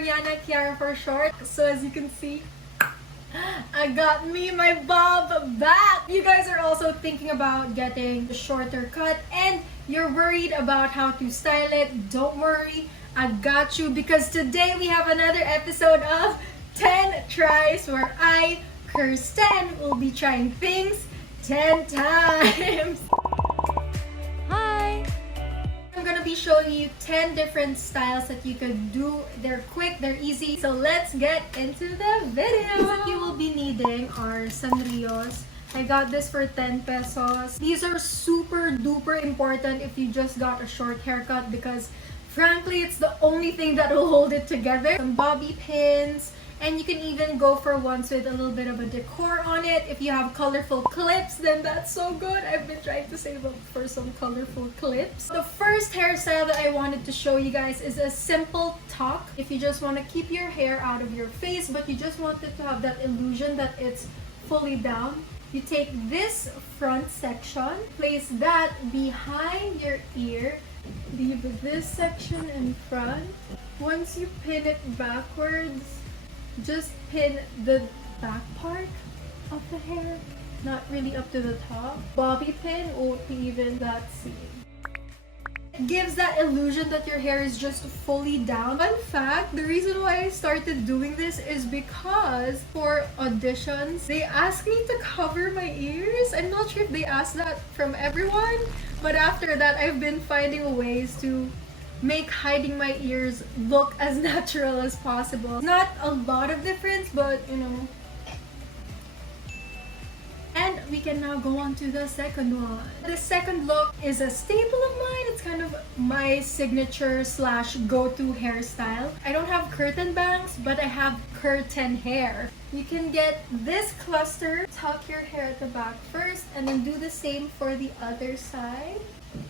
Ariana, KIARA for short. So as you can see, I got me my bob back. You guys are also thinking about getting a shorter cut and you're worried about how to style it. Don't worry, I got you, because today we have another episode of 10 tries where I, Kirsten, will be trying things 10 times. Hi! I'm gonna be showing you 10 different styles that you could do. They're quick, they're easy. So let's get into the video. What you will be needing are sanrios. I got this for 10 pesos. These are super duper important if you just got a short haircut, because frankly, it's the only thing that will hold it together. Some bobby pins, and you can even go for ones with a little bit of a decor on it. If you have colorful clips, then that's so good. I've been trying to save up for some colorful clips. The first hairstyle that I wanted to show you guys is a simple tuck. If you just want to keep your hair out of your face, but you just want it to have that illusion that it's fully down, you take this front section, place that behind your ear, leave this section in front. Once you pin it backwards, just pin the back part of the hair, not really up to the top. Bobby pin won't be even that seen. It gives that illusion that your hair is just fully down. Fun fact, the reason why I started doing this is because for auditions, they asked me to cover my ears. I'm not sure if they asked that from everyone, but after that, I've been finding ways to make hiding my ears look as natural as possible. Not a lot of difference, but you know. And we can now go on to the second one. The second look is a staple of mine. It's kind of my signature slash go-to hairstyle. I don't have curtain bangs, but I have curtain hair. You can get this cluster, tuck your hair at the back first, and then do the same for the other side.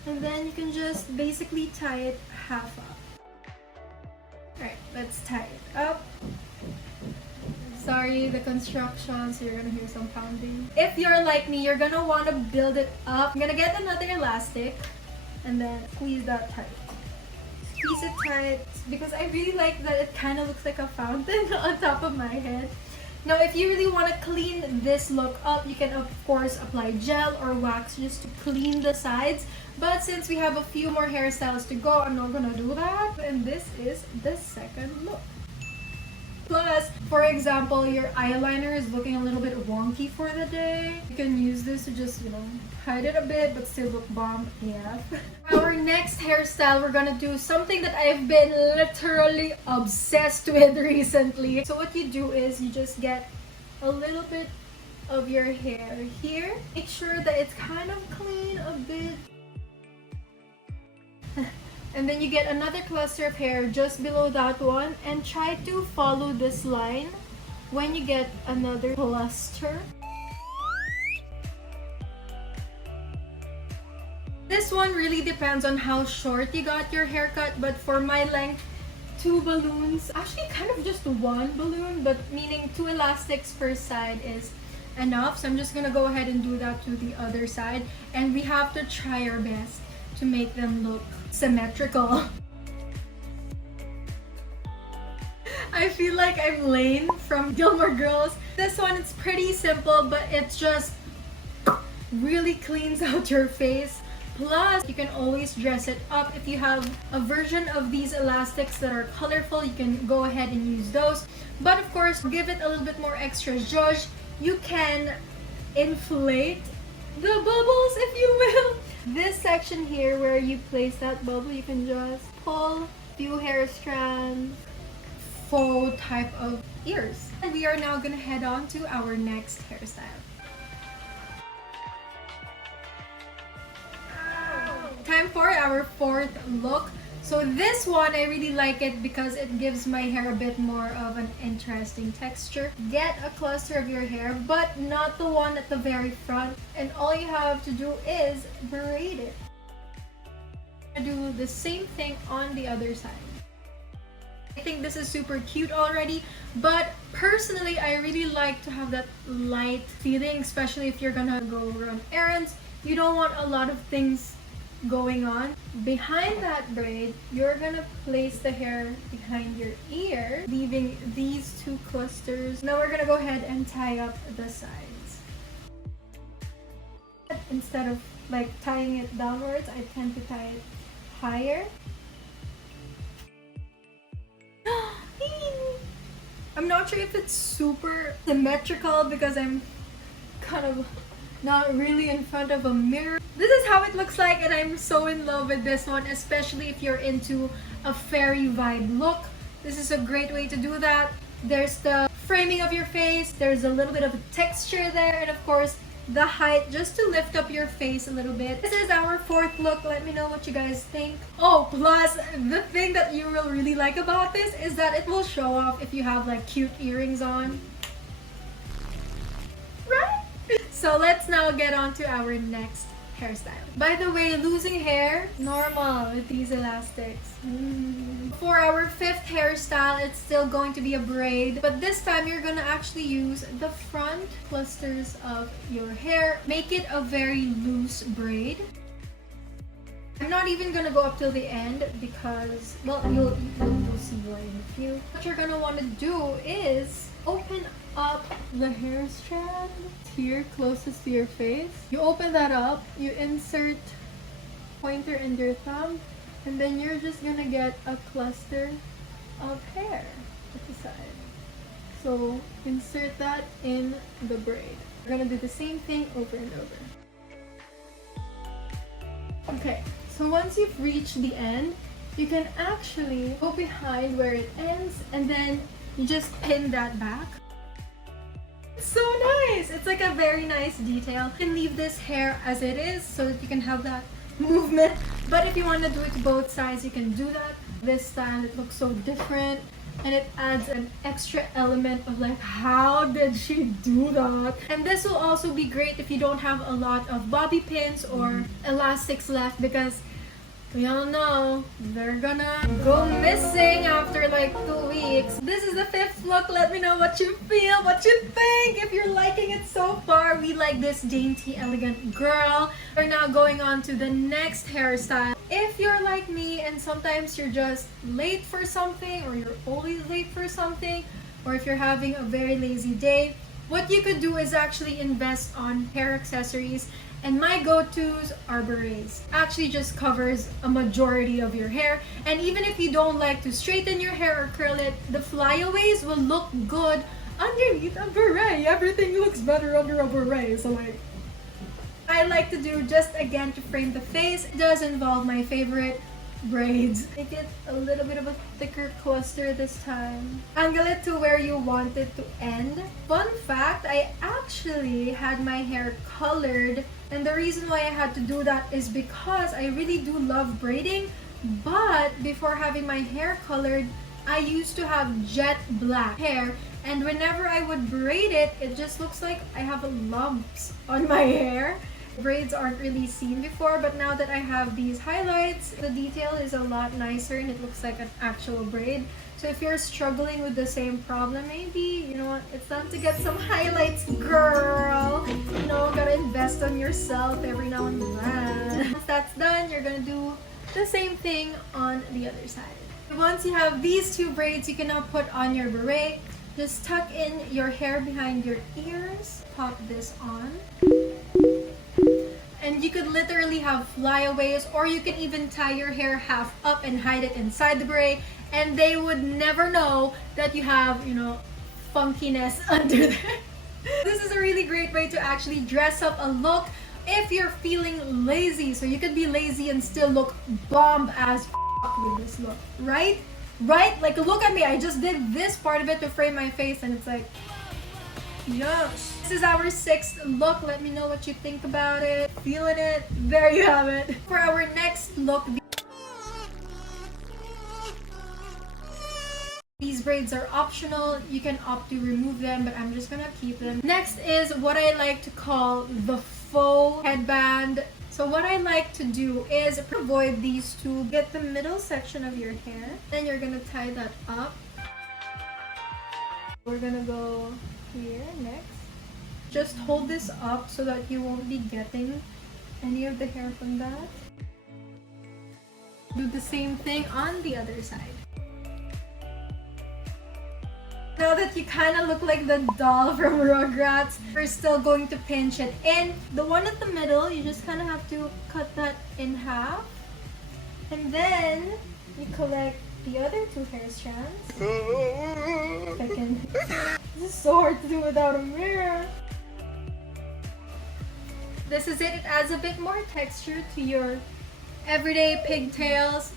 And then you can just basically tie it half up. Alright, let's tie it up. Sorry, the construction, so you're gonna hear some pounding. If you're like me, you're gonna want to build it up. I'm gonna get another elastic and then squeeze that tight. Squeeze it tight because I really like that it kind of looks like a fountain on top of my head. Now, if you really want to clean this look up, you can of course apply gel or wax just to clean the sides. But since we have a few more hairstyles to go, I'm not gonna do that. And this is the second look. Plus, for example, your eyeliner is looking a little bit wonky for the day, you can use this to just, you know, hide it a bit but still look bomb AF. Our next hairstyle, we're gonna do something that I've been literally obsessed with recently. So what you do is you just get a little bit of your hair here. Make sure that it's kind of clean a bit. And then you get another cluster of hair just below that one and try to follow this line when you get another cluster. This one really depends on how short you got your haircut, but for my length, 2 balloons, actually kind of just 1 balloon, but meaning 2 elastics per side is enough. So I'm just gonna go ahead and do that to the other side, and we have to try our best to make them look symmetrical. I feel like I'm Lane from Gilmore Girls. This one, it's pretty simple, but it's just really cleans out your face. Plus, you can always dress it up. If you have a version of these elastics that are colorful, you can go ahead and use those. But of course, give it a little bit more extra zhuzh. You can inflate the bubbles, if you will. This section here where you place that bubble, you can just pull a few hair strands, faux type of ears. And we are now gonna head on to our next hairstyle. Time for our fourth look. So this one, I really like it because it gives my hair a bit more of an interesting texture. Get a cluster of your hair, but not the one at the very front. And all you have to do is braid it. Do the same thing on the other side. I think this is super cute already, but personally, I really like to have that light feeling, especially if you're gonna go run errands. You don't want a lot of things going on. Behind that braid, you're gonna place the hair behind your ear, leaving these two clusters. Now we're gonna go ahead and tie up the sides. Instead of like tying it downwards, I tend to tie it higher. I'm not sure if it's super symmetrical because I'm kind of not really in front of a mirror. This is how it looks like, and I'm so in love with this one, especially if you're into a fairy vibe look. This is a great way to do that. There's the framing of your face, there's a little bit of a texture there, and of course the height just to lift up your face a little bit. This is our fourth look. Let me know what you guys think. Oh, plus the thing that you will really like about this is that it will show off if you have like cute earrings on. Right? So let's now get on to our next hairstyle. By the way, losing hair, normal with these elastics. For our fifth hairstyle, it's still going to be a braid, but this time you're gonna actually use the front clusters of your hair. Make it a very loose braid. I'm not even gonna go up till the end because, well, you'll see why in a few. What you're gonna want to do is open up the hair strand here closest to your face. You open that up, you insert pointer and your thumb, and then you're just gonna get a cluster of hair at the side. So insert that in the braid. We're gonna do the same thing over and over. Okay, so once you've reached the end, you can actually go behind where it ends and then you just pin that back. So nice! It's like a very nice detail. You can leave this hair as it is so that you can have that movement. But if you want to do it to both sides, you can do that. This style, it looks so different. And it adds an extra element of like, how did she do that? And this will also be great if you don't have a lot of bobby pins or elastics left, because we all know they're gonna go missing after like 2 weeks. This is the fifth look. Let me know what you feel, what you think. If you're liking it so far, we like this dainty, elegant girl. We're now going on to the next hairstyle. If you're like me and sometimes you're just late for something, or you're always late for something, or if you're having a very lazy day, what you could do is actually invest on hair accessories. And my go-tos are berets. Actually just covers a majority of your hair. And even if you don't like to straighten your hair or curl it, the flyaways will look good underneath a beret. Everything looks better under a beret. So like, I like to do just again to frame the face. It does involve my favorite braids. Make it a little bit of a thicker cluster this time. Angle it to where you want it to end. Fun fact, I actually had my hair colored, and the reason why I had to do that is because I really do love braiding, but before having my hair colored, I used to have jet black hair, and whenever I would braid it, it just looks like I have lumps on my hair. Braids aren't really seen before, but now that I have these highlights, the detail is a lot nicer and it looks like an actual braid. So if you're struggling with the same problem, maybe, you know what, it's time to get some highlights, girl. You know, gotta invest on yourself every now and then. Once that's done, you're gonna do the same thing on the other side. Once you have these two braids, you can now put on your beret. Just tuck in your hair behind your ears, pop this on. And you could literally have flyaways, or you can even tie your hair half up and hide it inside the beret, and they would never know that you have, you know, funkiness under there. This is a really great way to actually dress up a look if you're feeling lazy. So you could be lazy and still look bomb as with this look, right? Right? Like, look at me. I just did this part of it to frame my face, and it's like, yes. This is our sixth look. Let me know what you think about it. Feeling it? There you have it. For our next look, these braids are optional. You can opt to remove them, but I'm just gonna keep them. Next is what I like to call the faux headband. So what I like to do is avoid these two. Get the middle section of your hair. Then you're gonna tie that up. We're gonna go here next. Just hold this up so that you won't be getting any of the hair from that. Do the same thing on the other side. Now that you kind of look like the doll from Rugrats, we're still going to pinch it in. The one at the middle, you just kind of have to cut that in half. And then you collect the other two hair strands. This is so hard to do without a mirror. This is it. It adds a bit more texture to your everyday pigtails.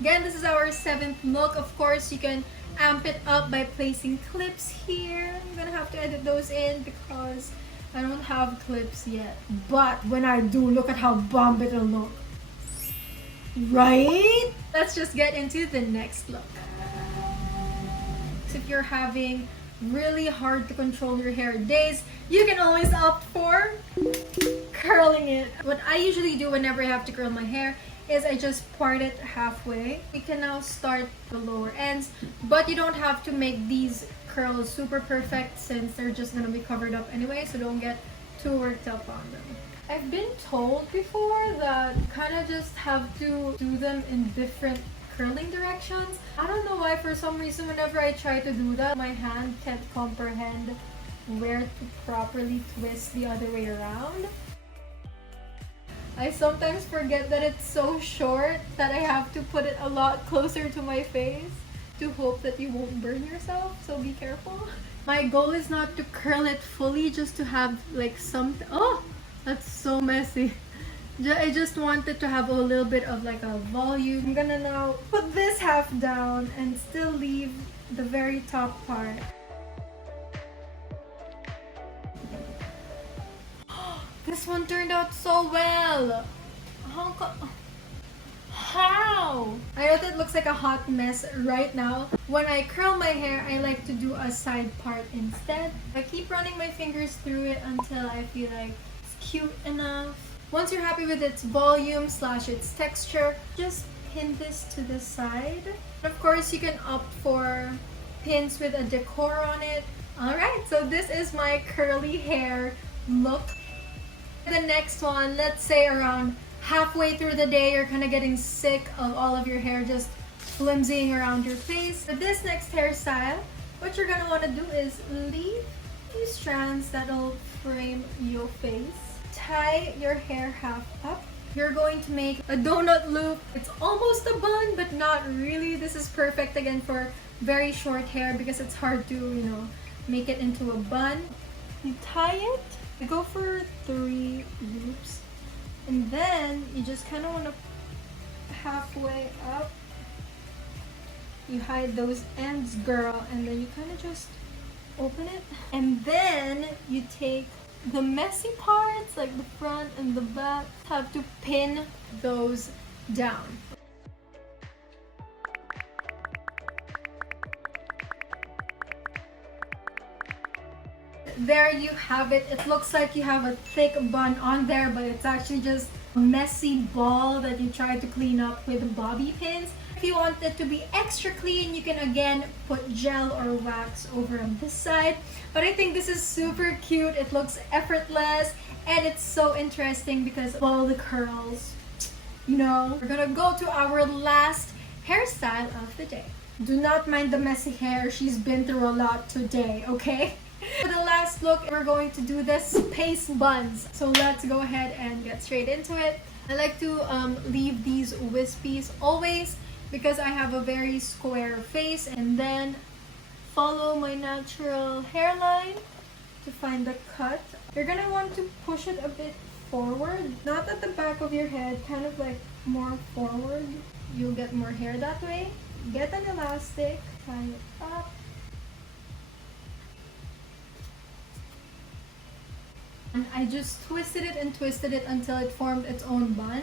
Again, this is our 7th look. Of course, you can amp it up by placing clips here. I'm gonna have to edit those in because I don't have clips yet. But when I do, look at how bomb it'll look. Right? Let's just get into the next look. If you're having really hard to control your hair days, you can always opt for curling it. What I usually do whenever I have to curl my hair is I just part it halfway. We can now start the lower ends, but you don't have to make these curls super perfect since they're just gonna be covered up anyway, so don't get too worked up on them. I've been told before that you kind of just have to do them in different curling directions. I don't know why, for some reason whenever I try to do that, my hand can't comprehend where to properly twist the other way around. I sometimes forget that it's so short that I have to put it a lot closer to my face to hope that you won't burn yourself, so be careful. My goal is not to curl it fully, just to have like something. Oh, that's so messy. I just wanted to have a little bit of like a volume. I'm gonna now put this half down and still leave the very top part. This one turned out so well. How? I know that looks like a hot mess right now. When I curl my hair, I like to do a side part instead. I keep running my fingers through it until I feel like it's cute enough. Once you're happy with its volume / its texture, just pin this to the side. Of course, you can opt for pins with a decor on it. Alright, so this is my curly hair look. The next one, let's say around halfway through the day, you're kind of getting sick of all of your hair just flimsying around your face. For this next hairstyle, what you're gonna want to do is leave these strands that'll frame your face. Tie your hair half up. You're going to make a donut loop. It's almost a bun, but not really. This is perfect again for very short hair because it's hard to, you know, make it into a bun. You tie it. You go for 3 loops, and then you just kind of want to halfway up. You hide those ends, girl, and then you kind of just open it. And then you take the messy parts, like the front and the back, have to pin those down. There you have it. It looks like you have a thick bun on there, but it's actually just a messy ball that you try to clean up with bobby pins. If you want it to be extra clean, you can again put gel or wax over on this side. But I think this is super cute. It looks effortless and it's so interesting because of all the curls. You know, we're gonna go to our last hairstyle of the day. Do not mind the messy hair. She's been through a lot today, okay? For the last look, we're going to do the space buns. So let's go ahead and get straight into it. I like to leave these wispies always because I have a very square face, and then follow my natural hairline to find the cut. You're gonna want to push it a bit forward, not at the back of your head, kind of like more forward. You'll get more hair that way. Get an elastic, tie it up. And I just twisted it and twisted it until it formed its own bun.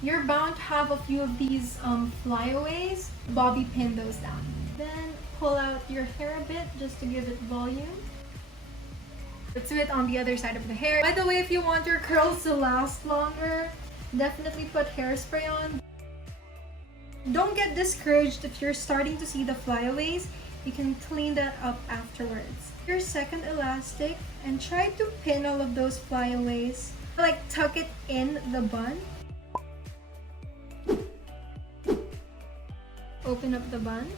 You're bound to have a few of these flyaways. Bobby pin those down. Then pull out your hair a bit just to give it volume. Let's do it on the other side of the hair. By the way, if you want your curls to last longer, definitely put hairspray on. Don't get discouraged if you're starting to see the flyaways. You can clean that up afterwards. Your second elastic and try to pin all of those flyaways. Like tuck it in the bun. open up the bun.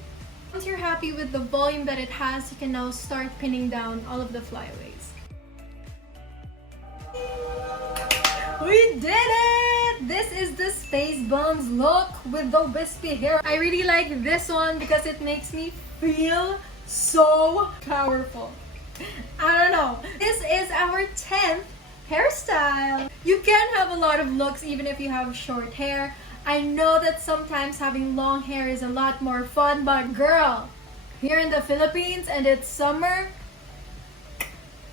Once you're happy with the volume that it has, you can now start pinning down all of the flyaways. We did it! This is the Space Bunz look with the wispy hair. I really like this one because it makes me feel so powerful. I don't know. This is our 10th hairstyle. You can have a lot of looks even if you have short hair. I know that sometimes having long hair is a lot more fun, but girl, here in the Philippines and it's summer,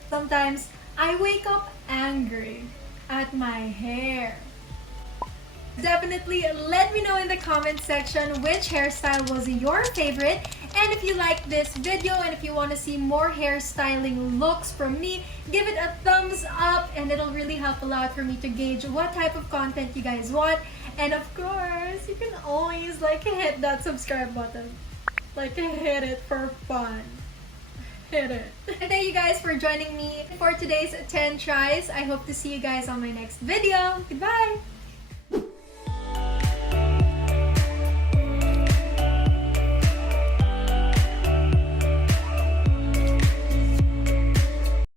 sometimes I wake up angry at my hair. Definitely let me know in the comment section which hairstyle was your favorite, and if you like this video and if you want to see more hairstyling looks from me, give it a thumbs up and it'll really help a lot for me to gauge what type of content you guys want. And of course, you can always hit that subscribe button. Hit it for fun. Hit it. And thank you guys for joining me for today's 10 tries. I hope to see you guys on my next video. Goodbye!